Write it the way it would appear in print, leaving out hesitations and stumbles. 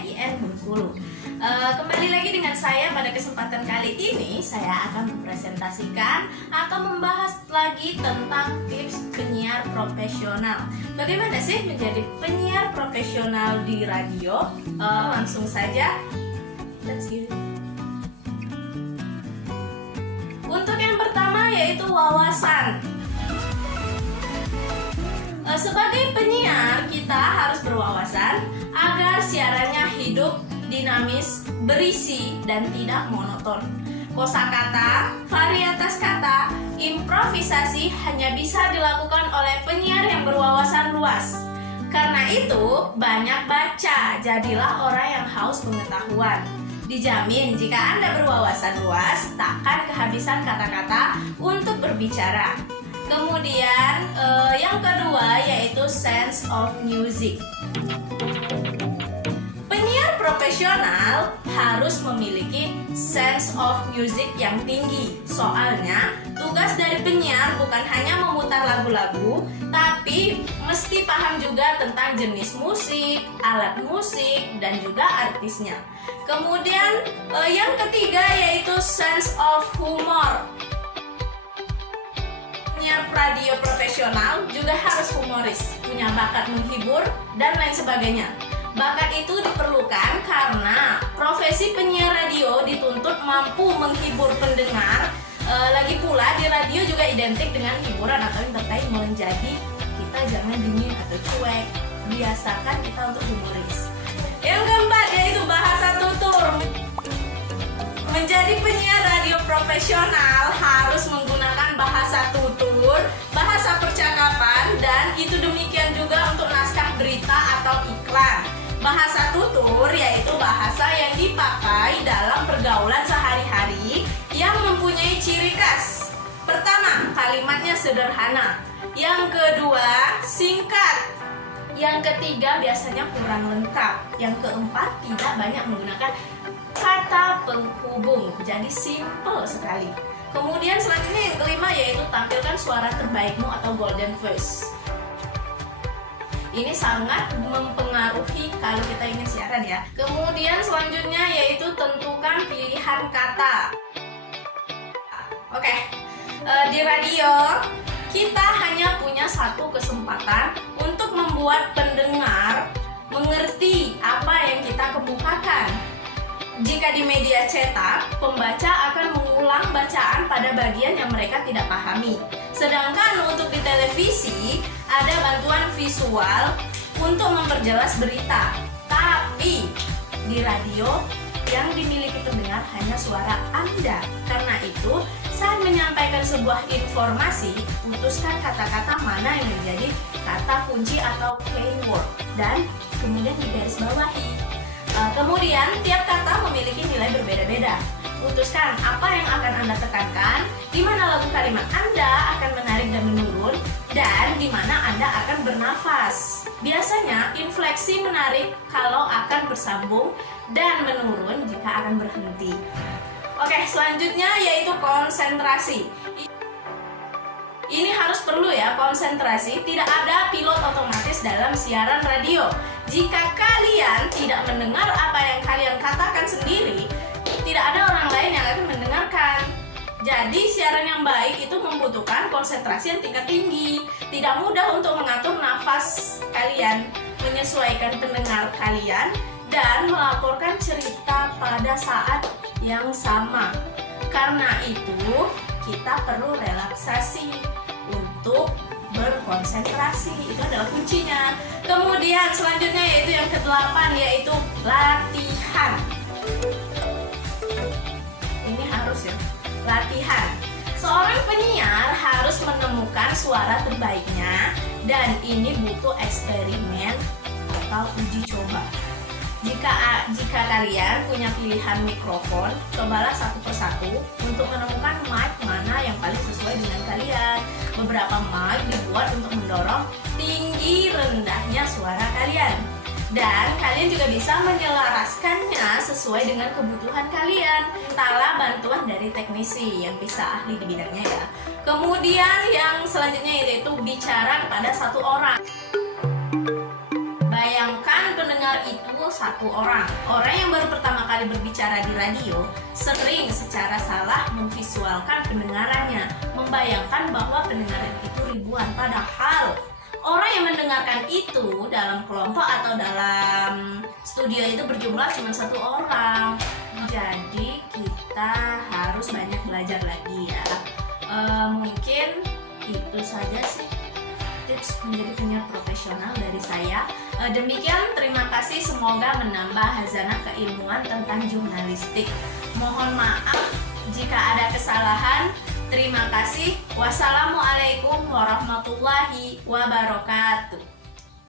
KIN Bengkulu. Kembali lagi dengan saya pada kesempatan kali ini. Saya akan mempresentasikan atau membahas lagi tentang tips penyiar profesional. Bagaimana sih menjadi penyiar profesional di radio? Langsung saja, let's go. Untuk yang pertama yaitu wawasan. Sebagai penyiar, kita harus berwawasan agar siarannya hidup, dinamis, berisi, dan tidak monoton. Kosakata, varietas kata, improvisasi hanya bisa dilakukan oleh penyiar yang berwawasan luas. Karena itu, banyak baca, jadilah orang yang haus pengetahuan. Dijamin jika Anda berwawasan luas, takkan kehabisan kata-kata untuk berbicara. Kemudian yang kedua yaitu sense of music. Penyiar profesional harus memiliki sense of music yang tinggi. Soalnya tugas dari penyiar bukan hanya memutar lagu-lagu, tapi mesti paham juga tentang jenis musik, alat musik, dan juga artisnya. Kemudian yang ketiga yaitu sense of humor. Penyiar radio profesional juga harus humoris, punya bakat menghibur, dan lain sebagainya. Bakat itu diperlukan karena profesi penyiar radio dituntut mampu menghibur pendengar. Lagi pula di radio juga identik dengan hiburan atau entertainment. Jadi kita jangan dingin atau cuek, biasakan kita untuk humoris. Yang keempat yaitu bahasa tutur. Menjadi penyiar radio profesional harus menggunakan bahasa tutur, bahasa percakapan, dan itu demikian juga untuk naskah berita atau iklan. Bahasa tutur yaitu bahasa yang dipakai dalam pergaulan sehari-hari yang mempunyai ciri khas. Pertama, kalimatnya sederhana. Yang kedua, singkat. Yang ketiga, biasanya kurang lengkap. Yang keempat, tidak banyak menggunakan kata penghubung, jadi simple sekali. Kemudian selanjutnya yang kelima yaitu tampilkan suara terbaikmu atau golden voice. Ini sangat mempengaruhi kalau kita ingin siaran ya. Kemudian selanjutnya yaitu tentukan pilihan kata. Oke, di radio kita hanya punya satu kesempatan untuk membuat pendengar mengerti apa yang kita kemukakan. Jika di media cetak, pembaca akan mengulang bacaan pada bagian yang mereka tidak pahami. Sedangkan untuk di televisi, ada bantuan visual untuk memperjelas berita. Tapi di radio, yang dimiliki pendengar hanya suara Anda. Karena itu, saat menyampaikan sebuah informasi, putuskan kata-kata mana yang menjadi kata kunci atau keyword, dan kemudian digarisbawahi. Kemudian tiap kata memiliki nilai berbeda-beda. Putuskan apa yang akan Anda tekankan, di mana lagu kalimat Anda akan menarik dan menurun, dan di mana Anda akan bernafas. Biasanya infleksi menarik kalau akan bersambung dan menurun jika akan berhenti. Oke, selanjutnya yaitu konsentrasi. Ini harus perlu ya, konsentrasi. Tidak ada pilot otomatis dalam siaran radio. Jika kalian tidak mendengar apa yang kalian katakan sendiri, tidak ada orang lain yang akan mendengarkan. Jadi siaran yang baik itu membutuhkan konsentrasi yang tingkat tinggi. Tidak mudah untuk mengatur nafas kalian, menyesuaikan pendengar kalian, dan melaporkan cerita pada saat yang sama. Karena itu, kita perlu relaksasi untuk berkonsentrasi. Itu adalah kuncinya. Kemudian selanjutnya yaitu yang ke-8 yaitu latihan. Ini harus ya, latihan. Seorang penyiar harus menemukan suara terbaiknya, dan ini butuh eksperimen atau uji coba. Jika kalian punya pilihan mikrofon, cobalah satu persatu untuk menemukan mic mana yang paling sesuai dengan kalian. Beberapa mic dibuat untuk mendorong tinggi rendahnya suara kalian. Dan kalian juga bisa menyelaraskannya sesuai dengan kebutuhan kalian. Mintalah bantuan dari teknisi yang bisa ahli di bidangnya ya. Kemudian yang selanjutnya yaitu bicara kepada satu orang. Bayangkan pendengar itu satu orang. Orang yang baru pertama kali berbicara di radio sering secara salah memvisualkan pendengarannya, membayangkan bahwa pendengaran itu ribuan, padahal orang yang mendengarkan itu dalam kelompok atau dalam studio itu berjumlah cuma satu orang. Jadi kita harus banyak belajar lagi ya. Mungkin itu saja sih tips menjadi penyiar profesional dari saya. Demikian, terima kasih, semoga menambah hazanah keilmuan tentang jurnalistik. Mohon maaf jika ada kesalahan. Terima kasih. Wassalamualaikum warahmatullahi wabarakatuh.